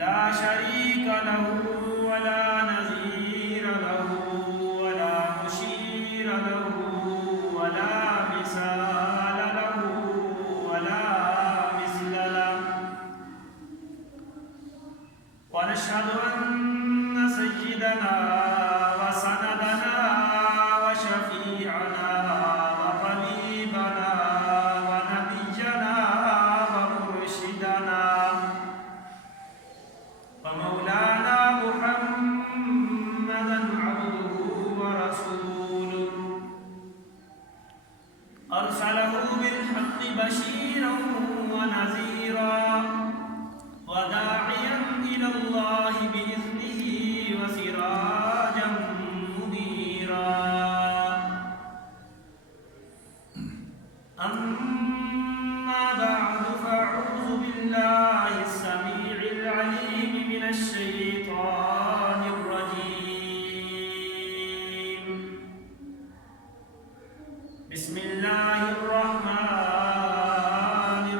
لا شريك له ولا نظير له ولا مشير له ولا مثال له ولا مثل له ونشهد أن سيدنا وسندنا وشفيعنا وطبيبنا ونبينا ومرشدنا ومولانا محمدا عبده ورسوله أرسله بالحق بشيرا ونذيرا وداعيا إلى الله بإذنه وسراجا منيرا أما بعد فأعوذ بالله السميع العليم من الشيطان الرجيم بسم الله الرحمن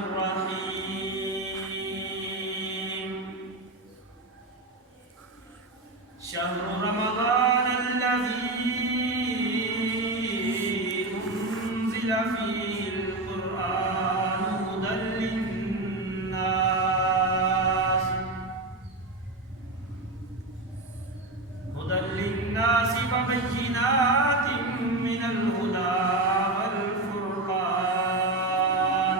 الرحيم شهر رمضان الذي أنزل فيه القرآن هدى للناس وبينات من الهدى والفرقان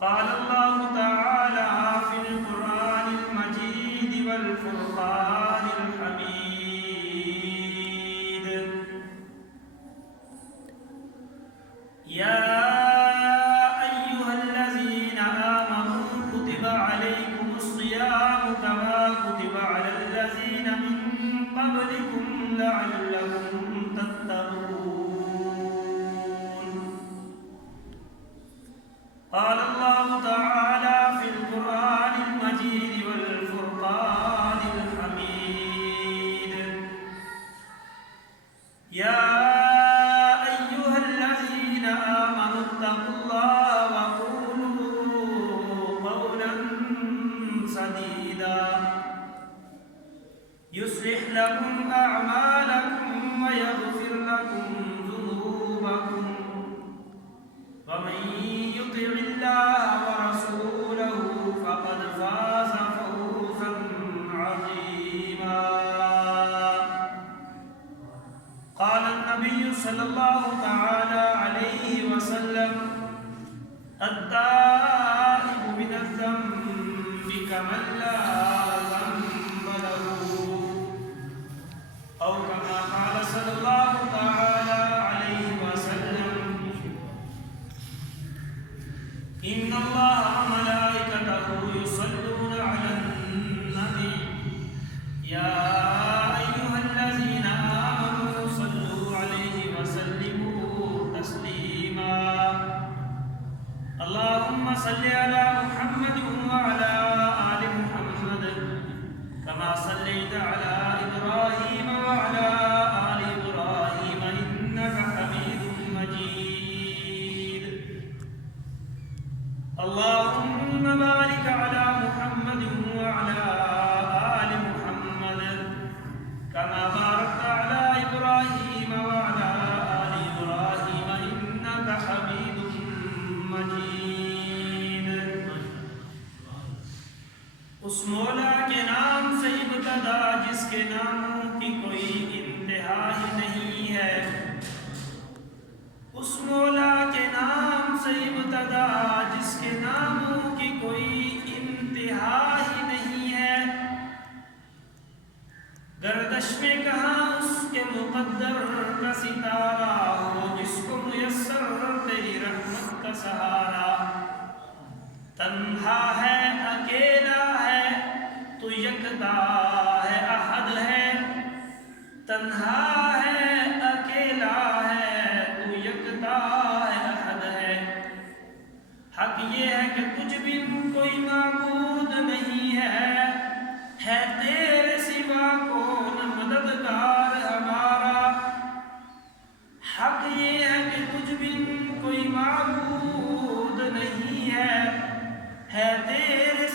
قال الله تعالى في القرآن المجيد والفرقان الحميد يا أيها الذين آمنوا كتب عليكم الصيام كما كتب على الذين من قبلكم لعلكم تتقون قال الله تعالى في القرآن المجيد والفرقان الحميد يا أيها الذين آمنوا اتقوا الله وقولوا قولا سديدا يصلح لكم أعمالكم ويغفر لكم ذنوبكم ومن يطع الله ورسوله فقد فاز فوزا عظيما قال النبي صلى الله تعالى عليه وسلم التائب من الذنب كمن لا ذنب له أو كما قال صلى الله تعالى عليه وسلم إن الله وملائكته يصلون على النبي يا أيها الذين آمنوا صلوا عليه وسلموا تسليما اللهم صل على محمد وعلى آل محمد كما صليت على إبراهيم وعلى آل إبراهيم إنك حميد مجيد اللهم بارك على محمد وعلى آل محمد كما باركت على إبراهيم وعلى آل إبراهيم إنك حميد مجيد اس مولا کے نام سے ابتدا جس کے ناموں کی کوئی انتہا ہی نہیں ہے اس مولا کے نام سے ابتدا جس کے ناموں کی کوئی انتہا ہی نہیں ہے گردش میں کہاں اس کے مقدر کا ستارہ ہو جس کو میسر تیری رحمت کا سہارا تنہا ہے اکیلا ہے تو یکتا ہے احد ہے تنہا ہے اکیلا ہے تو یکتا ہے احد ہے حق یہ ہے کہ کچھ بھی کوئی معبود نہیں ہے تیرے سوا کون مددگار ہمارا حق یہ ہے کہ کچھ بھی کوئی معبود نہیں ہے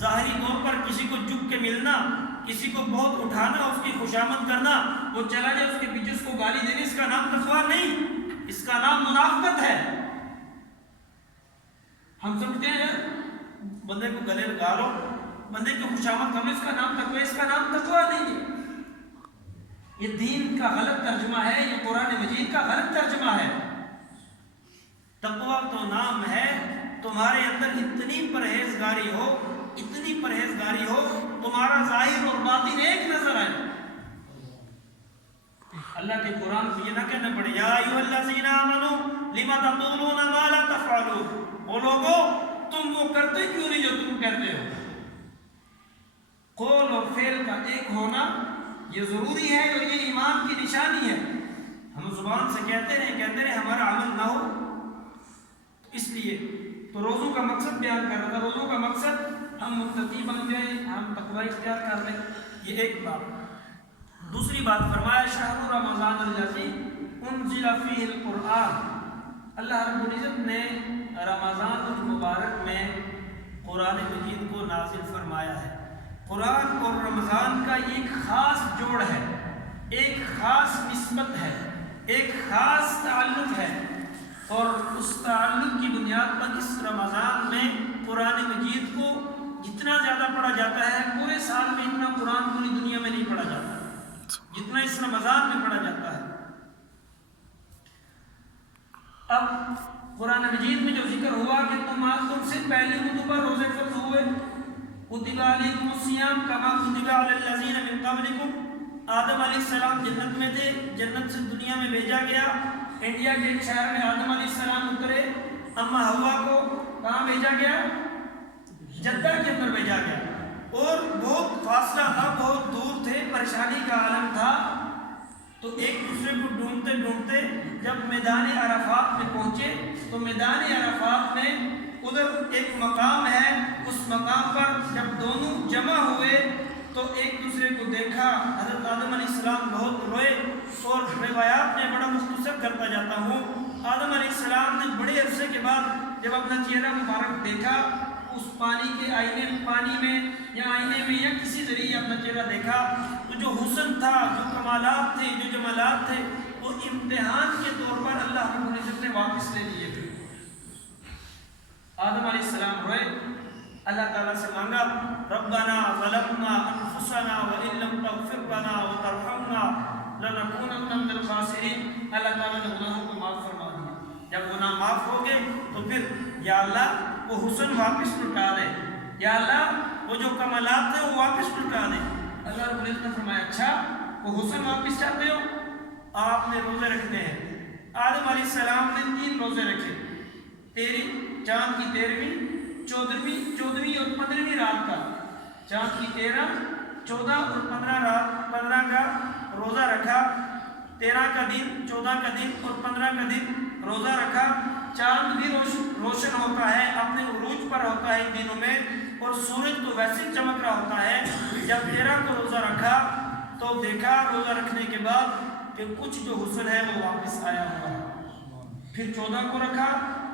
ظاہری طور پر کسی کو جھک کے ملنا، کسی کو بہت اٹھانا، اس کی خوشامد کرنا، وہ چلا جائے اس کے پیچھے اس کو گالی دینے، اس کا نام تقویٰ نہیں، اس کا نام منافقت ہے۔ ہم سمجھتے ہیں یار بندے کو گلے لگا لو، بندے کی خوشامد کرو، اس کا نام تقویٰ، اس کا نام تقویٰ نہیں ہے۔ یہ دین کا غلط ترجمہ ہے، یہ قرآن مجید کا غلط ترجمہ ہے۔ تقویٰ تو نام ہے، تمہارے اندر اتنی پرہیزگاری ہو، اتنی پرہیزگاری ہو، تمہارا ظاہر اور باطن ایک نظر آئے۔ اللہ کے قرآن کو یہ نہ کہنا پڑے یا ایھا الذین آمنوا لم تقولون ما لا تفعلون، وہ لوگوں تم وہ کرتے کیوں نہیں جو تم کہتے ہو۔ قول اور فعل کا ایک ہونا یہ ضروری ہے اور یہ ایمان کی نشانی ہے۔ ہم زبان سے کہتے رہے ہمارا عمل نہ ہو، اس لیے تو روزوں کا مقصد بیان کر رہا تھا۔ روزوں کا مقصد ہم متقی بن جائیں، ہم تقوی اختیار کر لیں، یہ ایک بات۔ دوسری بات فرمایا شہر رمضان الذی انزل فیہ القرآن، اللہ رب العزت نے رمضان المبارک میں قرآن مجید کو نازل فرمایا ہے۔ قرآن اور رمضان کا ایک خاص جوڑ ہے، ایک خاص نسبت ہے، ایک خاص تعلق ہے، اور اس تعلق کی بنیاد پر اس رمضان میں قرآن مجید کو جتنا زیادہ پڑھا جاتا ہے، پورے سال میں اتنا قرآن پوری دنیا میں نہیں پڑھا جاتا جتنا اس رمضان میں پڑھا جاتا ہے۔ اب قرآن مجید میں جو ذکر ہوا کہ تم سے پہلے کتب پر روزے فرض ہوئے، کتب علیکم الصیام کما کتب علی الذین من قبلکم، آدم علیہ السلام جنت میں تھے، جنت سے دنیا میں بھیجا گیا، انڈیا کے ایک شہر میں آدم علیہ السلام اترے، اما حوا کو کہاں بھیجا گیا؟ جدہ کے اندر بھیجا گیا، اور بہت فاصلہ تھا، بہت دور تھے، پریشانی کا عالم تھا، تو ایک دوسرے کو ڈھونڈتے ڈھونڈتے جب میدان عرفات میں پہنچے تو میدان عرفات میں ادھر ایک مقام ہے، اس مقام پر جب دونوں جمع ہوئے تو ایک دوسرے کو دیکھا، حضرت آدم علیہ السلام بہت روئے، اور روایات میں بڑا مختصر کرتا جاتا ہوں، آدم علیہ السلام نے بڑے عرصے کے بعد جب اپنا چہرہ مبارک دیکھا، اس پانی کے آئینے پانی میں یا آئینے میں یا کسی ذریعے اپنا چہرہ دیکھا، تو جو حسن تھا، جو کمالات تھے، جو جمالات تھے، وہ امتحان کے طور پر اللہ رب العزت نے واپس لے لیے تھے۔ آدم علیہ السلام روئے، اللہ تعالیٰ سے مانگا ربنا ظلمنا انفسنا وان لم تغفر لنا وترحمنا لنکونن من الخاسرین، اللہ تعالیٰ نے گناہوں کو معاف فرما دیا۔ جب گناہ معاف ہو گئے تو پھر یا اللہ وہ حسن واپس لٹا دے، یا اللہ وہ جو کمالات تھے وہ واپس لٹا دے۔ اللہ رب العزت نے فرمایا اچھا وہ حسن واپس چاہتے ہو، آپ نے روزے رکھنے ہیں۔ آدم علیہ السلام نے 3 روزے رکھے، چاند کی 13ویں، 14ویں اور 15ویں رات کا، چاند کی 13، 14 اور 15 کا روزہ رکھا، 13 کا دن، 14 کا دن اور 15 کا دن روزہ رکھا۔ چاند بھی روشن ہوتا ہے، اپنے عروج پر ہوتا ہے ان دنوں میں، اور سورج تو ویسے ہی چمک رہا ہوتا ہے۔ جب 13 کو روزہ رکھا تو دیکھا روزہ رکھنے کے بعد کہ کچھ جو حسن ہے وہ واپس آیا ہوا ہے۔ پھر 14 کو رکھا،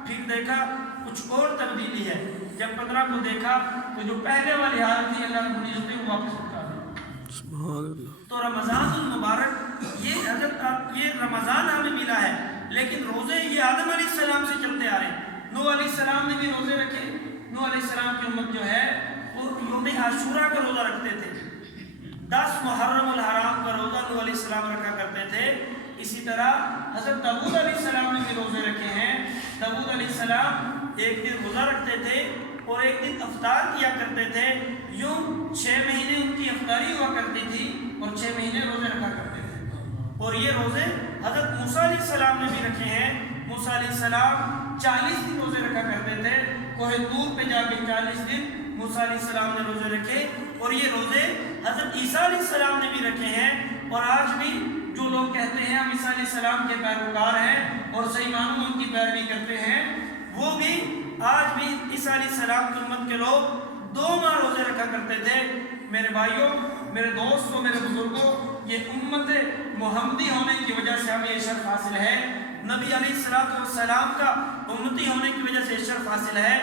پھر دیکھا کچھ اور تبدیلی ہے۔ جب 15 کو دیکھا تو جو پہلے والی حالت تھی اللہ رب العزت نے واپس اٹھا دی۔ تو رمضان المبارک یہ رمضان ہمیں ملا ہے، لیکن روزے یہ آدم علیہ السلام سے چلتے آ رہے ہیں۔ نوح علیہ السلام نے بھی روزے رکھے، نوح علیہ السلام کی امت جو ہے وہ یوم عاشورہ کا روزہ رکھتے تھے، 10 محرم الحرام کا روزہ نوح علیہ السلام رکھا کرتے تھے۔ اسی طرح حضرت داؤد علیہ السلام نے بھی روزے رکھے ہیں۔ داؤد علیہ السلام ایک دن روزہ رکھتے تھے اور ایک دن افطار کیا کرتے تھے، یوں 6 مہینے ان کی افطاری ہوا کرتی تھی اور 6 مہینے روزے رکھا کرتے تھے۔ اور یہ روزے حضرت موسیٰ علیہ السلام نے بھی رکھے ہیں۔ موسیٰ علیہ السلام 40 دن روزے رکھا کرتے تھے، کوہ طور پہ جا کے 40 دن موسیٰ علیہ السلام نے روزے رکھے، اور یہ روزے حضرت عیسیٰ علیہ السلام نے بھی رکھے ہیں۔ اور آج بھی جو لوگ کہتے ہیں ہم عیسیٰ علیہ السلام کے پیروکار ہیں اور صحیح معنوں میں ان کی پیروی کرتے ہیں، وہ بھی آج بھی عیسیٰ علیہ السلام کی امت کے لوگ 2 ماہ روزے رکھا کرتے تھے۔ میرے بھائیوں، میرے دوستوں، میرے بزرگوں، یہ امت محمدی ہونے کی وجہ سے ہمیں یہ شرف حاصل ہے۔ نبی علیہ السلام کا امتی ہونے کی وجہ سے شرف حاصل ہے۔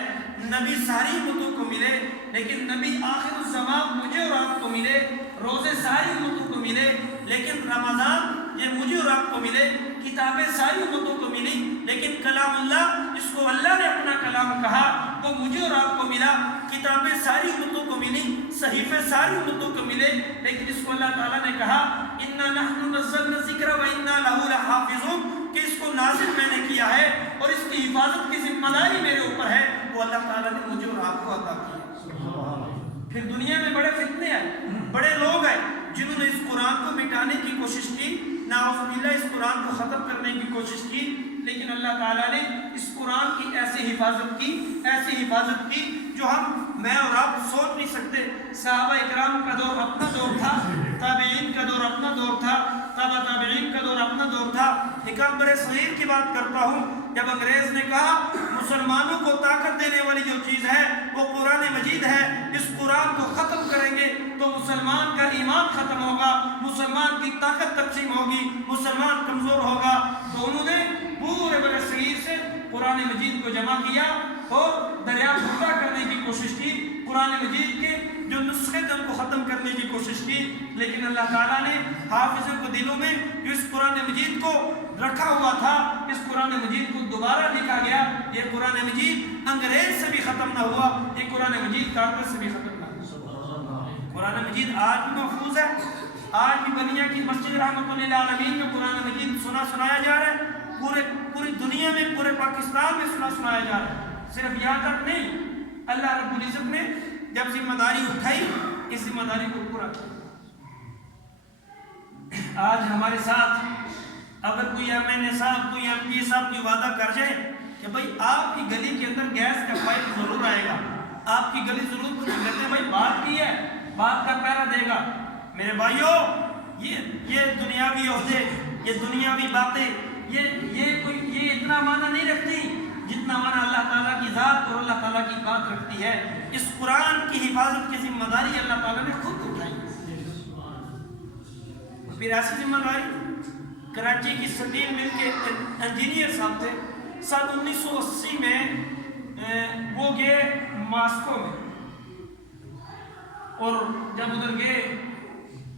نبی ساری امتوں کو ملے، لیکن نبی آخر الزمان مجھے اور آپ کو ملے، روزے ساری امتوں کو ملے لیکن رمضان یہ مجھے اور آپ کو ملے، کتابیں ساری امتوں کو ملی لیکن کلام اللہ جس کو اللہ نے اپنا کلام کہا وہ مجھے اور آپ کو ملا، کتابیں ساری امتوں کو ملی، صحیفے ساری امتوں کو ملے، لیکن جس کو اللہ تعالیٰ نے کہا اِنَّا نَحْنُ نَزَّلْنَا الذِّكْرَ وَإِنَّا لَهُ لَحَافِظُونَ کہ اس کو نازل میں نے کیا ہے اور اس کی حفاظت کی ذمہ داری میرے اوپر ہے، وہ اللہ تعالیٰ نے مجھے اور آپ کو عطا کیا۔ پھر دنیا میں بڑے فتنے ہیں، بڑے لوگ ہیں جنہوں نے اس قرآن کو مٹانے کی کوشش کی، نعوذ باللہ اس قرآن کو ختم کرنے کی کوشش کی، لیکن اللہ تعالیٰ نے اس قرآن کی ایسی حفاظت کی جو میں اور آپ سوچ نہیں سکتے۔ صحابہ اکرام کا دور اپنا دور تھا، تابعین کا دور اپنا دور تھا، تابع تابعین کا دور اپنا دور تھا۔ ایک بڑے صغیر کی بات کرتا ہوں، جب انگریز نے کہا مسلمانوں کو طاقت دینے والی جو چیز ہے وہ قرآن مجید ہے، اس قرآن کو ختم کریں گے تو مسلمان کا ایمان ختم ہوگا، مسلمان کی طاقت تقسیم ہوگی، مسلمان کمزور ہوگا، تو انہوں نے پورے بڑے صغیر سے قرآن مجید کو جمع کیا اور دریا پختہ کرنے کی کوشش کی، قرآن مجید کے جو نسخے تھے ان کو ختم کرنے کی کوشش کی، لیکن اللہ تعالیٰ نے حافظوں کو دلوں میں جو اس قرآن مجید کو رکھا ہوا تھا، اس قرآن مجید کو دوبارہ لکھا گیا۔ یہ قرآن مجید انگریز سے بھی ختم نہ ہوا، یہ قرآن مجید کافر سے بھی ختم نہ ہوا۔ قرآن مجید آج بھی محفوظ ہے، آج بھی بنیا کی مسجد رحمۃ للعالمین میں قرآن مجید سنایا جا رہا ہے، پوری دنیا میں، پورے پاکستان میں سنایا جا رہا ہے۔ صرف یہاں تک نہیں، اللہ رب العزت نے جب ذمہ داری اٹھائی اس ذمہ داری کو پورا کیا۔ آج ہمارے ساتھ اگر کوئی ایم این صاحب، کوئی ایم پی صاحب کوئی وعدہ کر جائے کہ بھائی آپ کی گلی کے اندر گیس کا پائپ ضرور آئے گا، آپ کی گلی ضرور کہتے ہیں بھائی بات کی ہے، بات کا پہرا دے گا۔ میرے بھائیوں، یہ دنیاوی عہدے، یہ دنیاوی باتیں یہ اتنا معنی نہیں رکھتی جتنا معنی اللہ تعالیٰ کی ذات اور اللہ تعالیٰ کی بات رکھتی ہے۔ اس قرآن کی حفاظت کی ذمہ داری اللہ تعالیٰ نے خود اٹھائی۔ پھر ایسی ذمہ داری کراچی کی سٹیل مل کے انجینئر صاحب تھے، سن 1980 میں وہ گئے ماسکو میں، اور جب ادھر گئے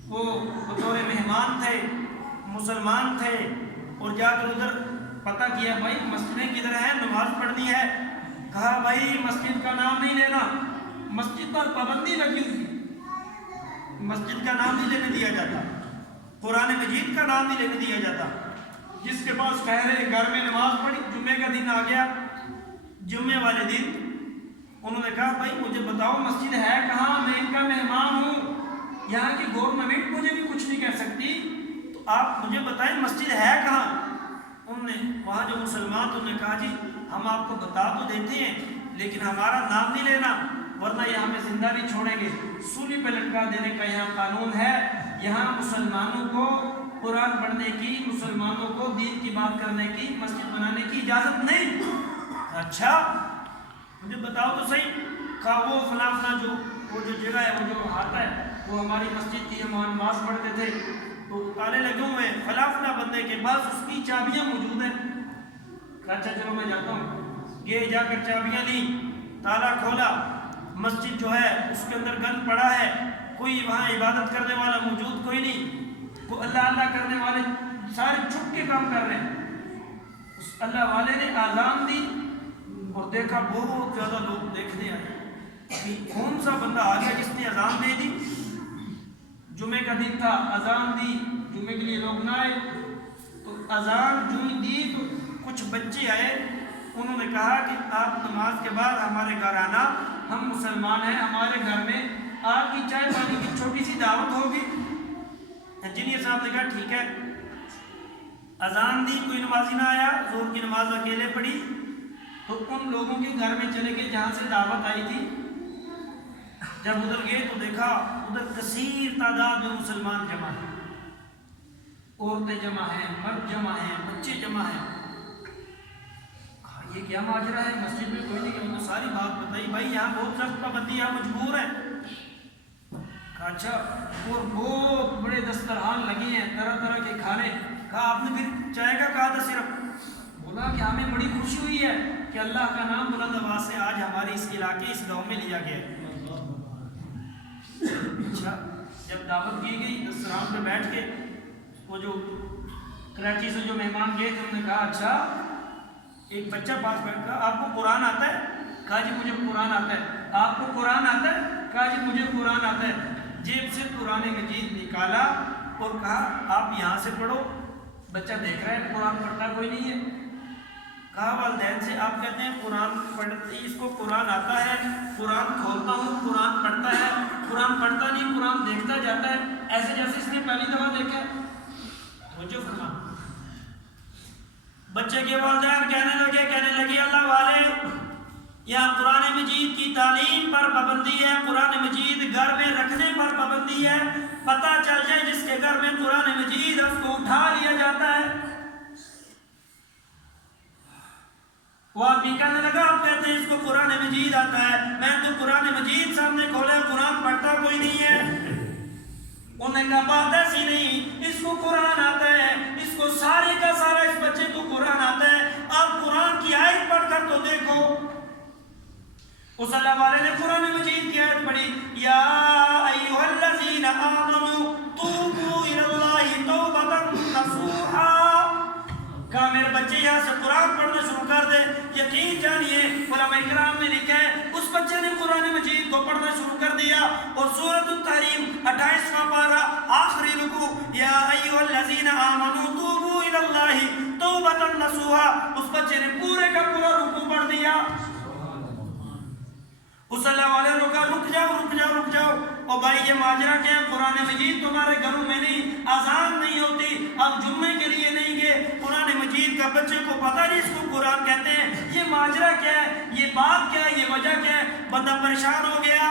وہ بطور مہمان تھے، مسلمان تھے، اور جا کر ادھر پتہ کیا بھائی مسجدیں کدھر ہیں، نماز پڑھنی ہے۔ کہا بھائی مسجد کا نام نہیں لینا، مسجد پر پابندی لگی ہوئی ہے، مسجد کا نام نہیں لینے دیا جاتا، قرآن مجید کا نام نہیں لینے دیا جاتا۔ جس کے پاس ٹھہرے گھر میں نماز پڑھی، جمعے کا دن آ گیا، جمعے والے دن انہوں نے کہا بھائی مجھے بتاؤ مسجد ہے کہاں، میں ان کا مہمان ہوں، یہاں کی گورنمنٹ مجھے بھی کچھ نہیں کہہ سکتی، تو آپ مجھے بتائیں مسجد ہے کہاں۔ انہوں نے وہاں جو مسلمان تھے انہوں نے کہا جی ہم آپ کو بتا تو دیتے ہیں لیکن ہمارا نام نہیں لینا ورنہ یہ ہمیں زندہ نہیں چھوڑیں گے، سولی پہ لٹکا دینے کا یہاں قانون ہے، یہاں مسلمانوں کو قرآن پڑھنے کی، مسلمانوں کو دین کی بات کرنے کی، مسجد بنانے کی اجازت نہیں۔ اچھا مجھے بتاؤ تو صحیح، کہا وہ فلاں وہ جو جگہ ہے، وہ جو آتا ہے وہ ہماری مسجد کی، ہم نماز پڑھتے تھے، تو تالے لگے ہوئے ہیں، فلاں بندے کے پاس اس کی چابیاں موجود ہیں۔ اچھا چلو میں جاتا ہوں، یہ جا کر چابیاں لی، تالا کھولا، مسجد جو ہے اس کے اندر گند پڑا ہے، کوئی وہاں عبادت کرنے والا موجود کوئی نہیں، وہ اللہ اللہ کرنے والے سارے چھپ کے کام کر رہے ہیں۔ اس اللہ والے نے آزان دی اور دیکھا بہت زیادہ لوگ دیکھنے آئے کہ کون سا بندہ آ گیا جس نے اذان دے دی۔ جمعے کا دن تھا، اذان دی، جمعے کے لیے لوگ نہ آئے، تو اذان جو دی تو کچھ بچے آئے، انہوں نے کہا کہ آپ نماز کے بعد ہمارے گھر آنا، ہم مسلمان ہیں، ہمارے گھر میں آپ کی چائے پانی کی چھوٹی سی دعوت ہوگی۔ انجینئر صاحب نے کہا ٹھیک ہے، اذان دی، کوئی نمازی نہ آیا، ظہر کی نماز اکیلے پڑھی، تو ان لوگوں کے گھر میں چلے گئے جہاں سے دعوت آئی تھی۔ جب ادھر گئے تو دیکھا ادھر کثیر تعداد میں مسلمان جمع ہیں، عورتیں جمع ہیں، مرد جمع ہیں، بچے جمع ہیں۔ یہ کیا ماجرا ہے، مسجد میں کوئی نہیں، کہ انہوں نے ساری بات بتائی، بھائی یہاں بہت سخت پابندی، یہاں مجبور ہے۔ اچھا، اور بہت بڑے دسترخوان لگے ہیں، طرح طرح کے کھانے۔ کہا آپ نے پھر چائے کا کہا تھا صرف، بولا کہ ہمیں بڑی خوشی ہوئی ہے کہ کہ اللہ کا نام بلند آواز سے آج ہمارے اس علاقے اس گاؤں میں لیا گیا ہے۔ اچھا جب دعوت کی گئی ریسٹورانٹ پہ بیٹھ کے وہ جو کراچی سے جو مہمان گئے تھے انہوں نے کہا اچھا ایک بچہ پاس بیٹھ کر آپ کو قرآن آتا ہے؟ کہا جی مجھے قرآن آتا ہے۔ آپ کو قرآن آتا ہے؟ کہا جی مجھے قرآن آتا ہے۔ جیب سے قرآن مجید نکالا اور کہا آپ یہاں سے پڑھو۔ بچہ دیکھ رہا ہے قرآن پڑھتا کوئی نہیں ہے۔ کہا والدین سے آپ کہتے ہیں قرآن پڑھتے اس کو قرآن آتا ہے، قرآن کھولتا ہوں قرآن پڑھتا ہے، قرآن پڑھتا نہیں قرآن دیکھتا جاتا ہے ایسے جیسے اس نے پہلی دفعہ دیکھا ہے۔ توجہ فرما۔ بچے کے والدین کہنے لگے اللہ والے یہاں قرآن مجید کی تعلیم پر پابندی ہے، قرآن مجید گھر میں رکھنے پر پابندی ہے، پتہ چل جائے جس کے گھر میں قرآن مجید اس کو اٹھا لیا جاتا ہے۔ وہ آدمی کہنے لگا آپ کہتے ہیں اس کو قرآن مجید آتا ہے، میں تو قرآن مجید سامنے کھولے قرآن پڑھتا کوئی نہیں ہے۔ انہوں نے کہا بات ایسی نہیں، اس کو قرآن آتا ہے، اس کو سارے کا سارا اس بچے کو قرآن آتا ہے، آپ قرآن کی آیت پڑھ کر تو دیکھو۔ اس اللہ والے نے قرآن مجید کی آیت پڑھی یا ایھا الذین آمنوا توبوا الی اللہ توبۃ نصوحا۔ کہا میرے بچے یہاں سے قرآن پڑھنا شروع کر دے۔ یقین جانیے علماء کرام نے لکھا ہے اس بچے نے قرآن مجید کو پڑھنا شروع کر دیا اور سورۃ التحریم 28واں پارہ آخری رکوع یا ایھا الذین آمنوا توبوا الی اللہ توبۃ نصوحا، اس بچے نے پورے کا پورا رکوع پڑھ دیا۔ اس اللہ والے نے کہا رک جاؤ اور بھائی یہ ماجرا کیا ہے؟ قرآن مجید تمہارے گھروں میں نہیں، اذان نہیں ہوتی، اب جمعے کے لیے نہیں گئے، قرآن مجید کا بچے کو پتہ نہیں اس کو قرآن کہتے ہیں، یہ ماجرا کیا ہے، یہ بات کیا ہے، یہ وجہ کیا ہے؟ بندہ پریشان ہو گیا۔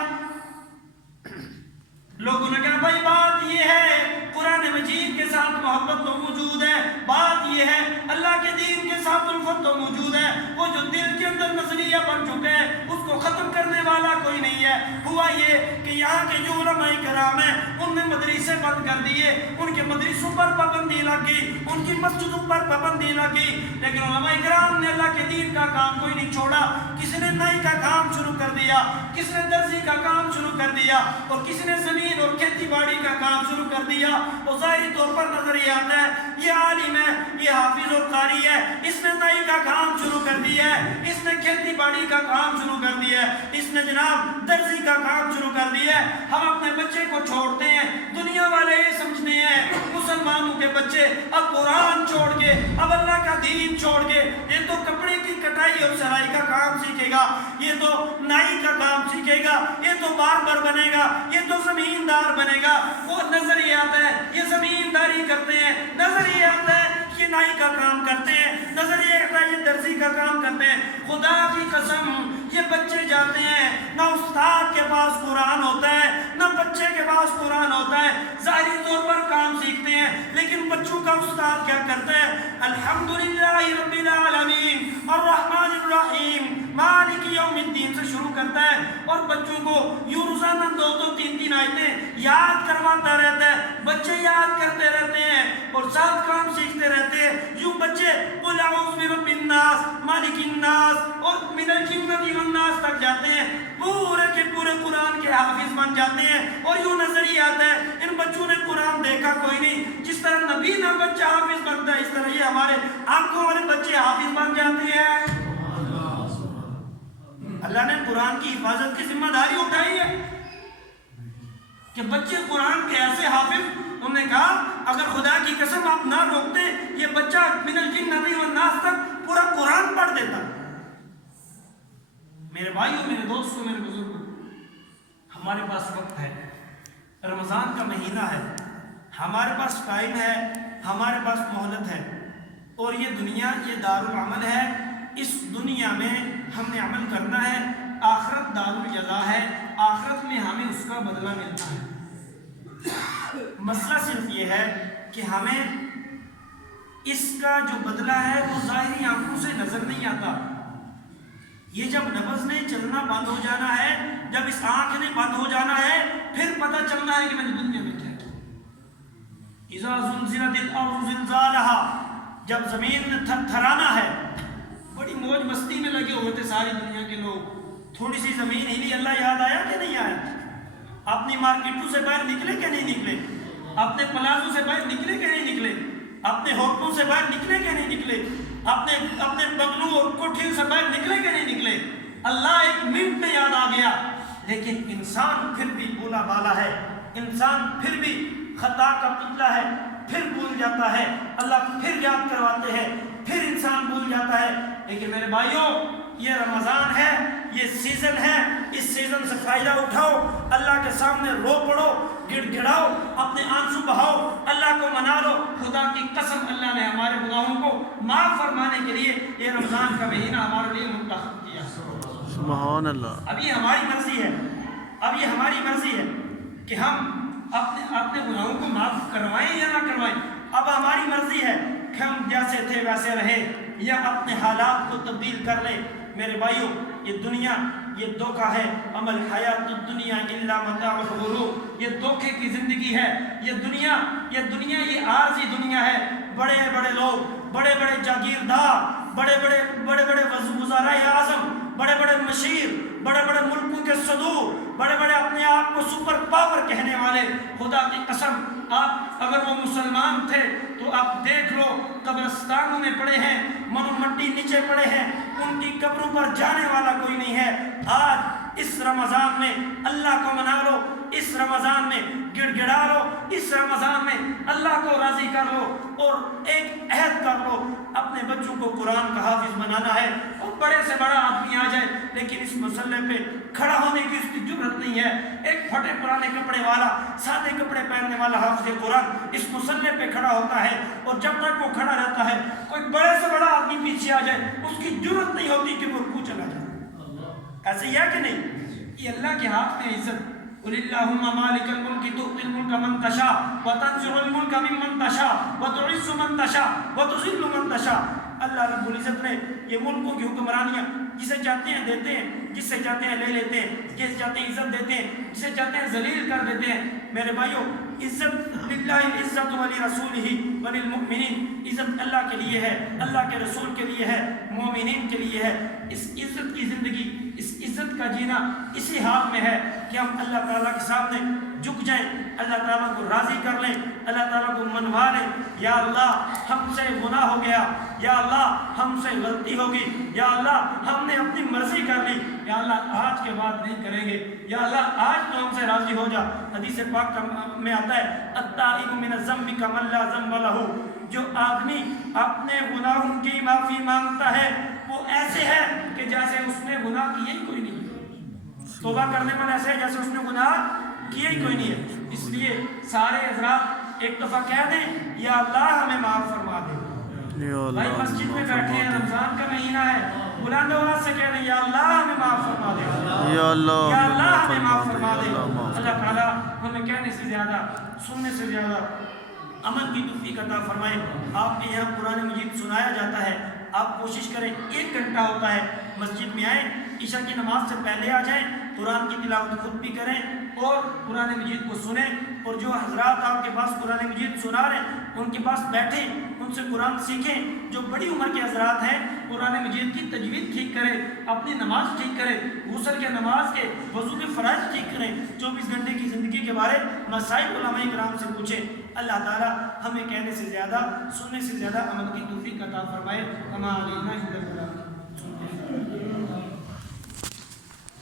لوگوں نے کہا بھائی بات یہ ہے قرآن مجید کے ساتھ محبت تو موجود ہے، بات یہ ہے اللہ کے دین کے ساتھ الفت تو موجود ہے، وہ جو دل کے اندر نظریہ بن چکے ہیں اس کو ختم کرنے والا کوئی نہیں ہے۔ ہوا یہ کہ یہاں کے جو علماء کرام ہیں ان نے مدرسے بند کر دیے، ان کے مدرسوں پر پابندی لگ گئی، ان کی مسجدوں پر پابندی لگ گئی، لیکن علماء کرام نے اللہ کے دین کا کام کوئی نہیں چھوڑا۔ کسی نے نائی کا کام شروع کر دیا، کسی نے درزی کا کام شروع کر دیا اور کسی نے زمین اور کھیتی باڑی کا کام شروع کر دیا۔ اور ظاہری طور پر نظر یہ آتا ہے یہ عالم ہے، یہ حافظ اور قاری ہے، اس نے نائی کا کام شروع کر دیا ہے، اس نے کھیتی باڑی کا کام شروع کر دیا ہے، اس نے جناب درزی کا کام شروع کر دیا ہے۔ ہم اپنے بچے کو چھوڑتے ہیں، دنیا والے یہ سمجھتے ہیں مسلمانوں کے بچے اب قرآن چھوڑ کے اب اللہ کا دین چھوڑ کے یہ تو کپڑے کی کٹائی اور سلائی کا کام سیکھے گا، یہ تو نائی کا کام سیکھے گا، یہ تو باربر بنے گا، یہ تو زمیندار بنے گا۔ وہ نظر یہ آتا ہے یہ زمینداری کرتے ہیں، نظر یہ آتا ہے یہ نائی کا کام کرتے ہیں، نظر یہ آتا ہے یہ درزی کا کام کرتے ہیں۔ خدا کی قسم یہ بچے جاتے ہیں نہ استاد کے پاس قرآن ہوتا ہے نہ بچے کے پاس قرآن ہوتا ہے، ظاہری طور پر کام سیکھتے ہیں لیکن بچوں کا استاد کیا کرتا ہے؟ الحمدللہ رب العالمین الرحمن الرحیم مالک یوم الدین سے شروع کرتا ہے اور بچوں کو یوں روزانہ 2-3 آیتیں یاد کرواتا رہتا ہے، بچے یاد کرتے رہتے ہیں اور ساتھ کام سیکھتے رہتے ہیں۔ یوں بچے قل اعوذ برب الناس مالک الناس اور من الجنۃ والناس تک جاتے ہیں، پورے کے پورے قرآن کے حافظ بن جاتے ہیں۔ اور یوں نظر ہی آتا ہے ان بچوں نے قرآن دیکھا کوئی نہیں، جس طرح نبی نہ بچہ حافظ بنتا ہے اس طرح یہ ہمارے آنکھوں والے بچے حافظ بن جاتے ہیں۔ اللہ نے قرآن کی حفاظت کی ذمہ داری اٹھائی ہے کہ بچے قرآن کے ایسے حافظ، انہوں نے کہا اگر خدا کی قسم آپ نہ روکتے یہ بچہ من الجنۃ والناس تک پورا قرآن پڑھ دیتا۔ میرے بھائیوں میرے دوستوں میرے بزرگوں، ہمارے پاس وقت ہے، رمضان کا مہینہ ہے، ہمارے پاس ٹائم ہے، ہمارے پاس مہلت ہے اور یہ دنیا یہ دارالعمل ہے، اس دنیا میں ہم نے عمل کرنا ہے، آخرت دارالجزا ہے، آخرت میں ہمیں اس کا بدلہ ملتا ہے۔ مسئلہ صرف یہ ہے کہ ہمیں اس کا جو بدلہ ہے وہ ظاہری آنکھوں سے نظر نہیں آتا، یہ جب نبض نے چلنا بند ہو جانا ہے، جب اس آنکھ نے بند ہو جانا ہے پھر پتہ چلنا ہے کہ میں نے دنیا میں کیا کیا۔ اذا زلزلت الارض زلزالها، جب زمین نے تھرانا ہے بڑی موج مستی میں لگے ہوئے تھے ساری دنیا کے لوگ. تھوڑی سی زمین ہلی, اللہ یاد آیا کہ نہیں آیا؟ اپنی مارکیٹوں سے باہر نکلے کہ نہیں نکلے؟ اپنے پلازوں سے باہر نکلے کہ نہیں نکلے؟ اپنے ہوٹلوں سے باہر نکلے کہ نہیں نکلے؟ اپنے بنگلوں اور کوٹھیوں سے باہر نکلے کہ نہیں نکلے؟ اللہ ایک منٹ میں یاد آ گیا. لیکن انسان پھر بھی بولا بالا ہے, انسان پھر بھی خطا کا پتلا ہے, پھر بھول جاتا ہے. اللہ پھر یاد کرواتے ہیں, پھر انسان بھول جاتا ہے. لیکن میرے بھائیوں, یہ رمضان ہے, یہ سیزن ہے, اس سیزن سے فائدہ اٹھاؤ, اللہ کے سامنے رو پڑو, گڑ گڑاؤ, اپنے آنسو بہاؤ, اللہ کو منا لو. خدا کی قسم اللہ نے ہمارے گناہوں کو معاف فرمانے کے لیے یہ رمضان کا مہینہ ہمارے لیے منتخب کیا. سبحان اللہ. اب یہ ہماری مرضی ہے, اب یہ ہماری مرضی ہے کہ ہم اپنے گناہوں کو معاف کروائیں یا نہ کروائیں. اب ہماری مرضی ہے کہ ہم جیسے تھے ویسے رہے یا اپنے حالات کو تبدیل کر لیں. میرے بھائیوں, یہ دنیا یہ دھوکہ ہے. عمل حیات الدنیا الا متاع الغرور, یہ دھوکے کی زندگی ہے. یہ دنیا یہ عارضی دنیا ہے. بڑے بڑے لوگ, بڑے بڑے جاگیردار, بڑے بڑے وزراء اعظم, بڑے بڑے مشیر, بڑے بڑے ملکوں کے صدور, بڑے بڑے اپنے آپ کو سپر پاور کہنے والے, خدا کی قسم آپ اگر وہ مسلمان تھے تو آپ دیکھ لو قبرستانوں میں پڑے ہیں, منو مٹی نیچے پڑے ہیں, ان کی قبروں پر جانے والا کوئی نہیں ہے. آج اس رمضان میں اللہ کو منا لو, اس رمضان میں گڑ گڑا لو, اس رمضان میں اللہ کو راضی کر لو اور ایک عہد کر لو, اپنے بچوں کو قرآن کا حافظ بنانا ہے. اور بڑے سے بڑا آدمی آ جائے لیکن اس مسئلے پہ کھڑا ہونے کی اس کی جرت نہیں ہے. ایک پھٹے پرانے کپڑے والا, سادے کپڑے پہننے والا حافظ قرآن اس مسئلے پہ کھڑا ہوتا ہے, اور جب تک وہ کھڑا رہتا ہے کوئی بڑے سے بڑا آدمی پیچھے آ جائے اس کی جرت نہیں ہوتی کہ وہ رکوع چلا جائے. ایسے ہی ہے کہ نہیں؟ یہ اللہ کے ہاتھ میں عزت. قل اللہم مالک الملک تؤتی الملک من تشاء وتنزع الملک ممن تشاء وتعز من تشاء وتذل من تشاء. اللہ رب العزت نے یہ ملکوں کی حکمرانیاں جسے چاہتے ہیں دیتے ہیں, جس سے چاہتے ہیں لے لیتے ہیں, جسے چاہتے ہیں عزت دیتے ہیں, جسے چاہتے ہیں ذلیل کر دیتے ہیں. میرے بھائیوں, عزت للہ العزت ولرسولہ وللمؤمنین, عزت اللہ کے لیے ہے, اللہ کے رسول کے لیے ہے, مومنین کے لیے ہے. اس عزت کی زندگی, اس عزت کا جینا اسی حال میں ہے کہ ہم اللہ تعالیٰ کے سامنے جھک جائیں, اللہ تعالیٰ کو راضی کر لیں, اللہ تعالیٰ کو منوا لیں. یا اللہ ہم سے گناہ ہو گیا, یا اللہ ہم سے غلطی ہوگی, یا اللہ ہم نے اپنی مرضی کر لی, یا اللہ آج کے بعد نہیں کریں گے, یا اللہ آج تو ہم سے راضی ہو جا. حدیث پاک میں آتا ہے التائب من الذنب کمن لا ذنب لہ, جو آدمی اپنے گناہوں کی معافی مانگتا ہے وہ ایسے ہے کہ جیسے اس نے گناہ کیے ہی کوئی نہیں. توبہ کرنے میں ایسے ہے جیسے اس نے گناہ کیے ہی کوئی نہیں ہے. اس لیے سارے حضرات ایک دفعہ کہہ دیں یا اللہ ہمیں معاف فرما دے. بھائی مسجد میں بیٹھے ہیں, رمضان کا مہینہ ہے, بلند آواز سے کہہ دیں یا اللہ ہمیں معاف فرما دے, یا اللہ ہمیں معاف فرما دے. اللہ تعالیٰ ہمیں کہنے سے زیادہ, سننے سے زیادہ عمل کی توفیق عطا فرمائے. آپ کے یہاں قرآن مجید سنایا جاتا ہے, آپ کوشش کریں 1 گھنٹہ ہوتا ہے, مسجد میں آئیں, عشاء کی نماز سے پہلے آ جائیں, قرآن کی تلاوت خود بھی کریں اور قرآن مجید کو سنیں. اور جو حضرات آپ کے پاس قرآن مجید سنا رہے ہیں ان کے پاس بیٹھیں, ان سے قرآن سیکھیں. جو بڑی عمر کے حضرات ہیں قرآن مجید کی تجوید ٹھیک کریں, اپنی نماز ٹھیک کریں, غسل کے نماز کے وضو کے فرائض ٹھیک کریں, 24 گھنٹے کی زندگی کے بارے مسائل علماء کرام سے پوچھیں. اللہ تعالیٰ ہمیں کہنے سے زیادہ, سننے سے زیادہ عمل کی توفیق عطا فرمائے. ہمارے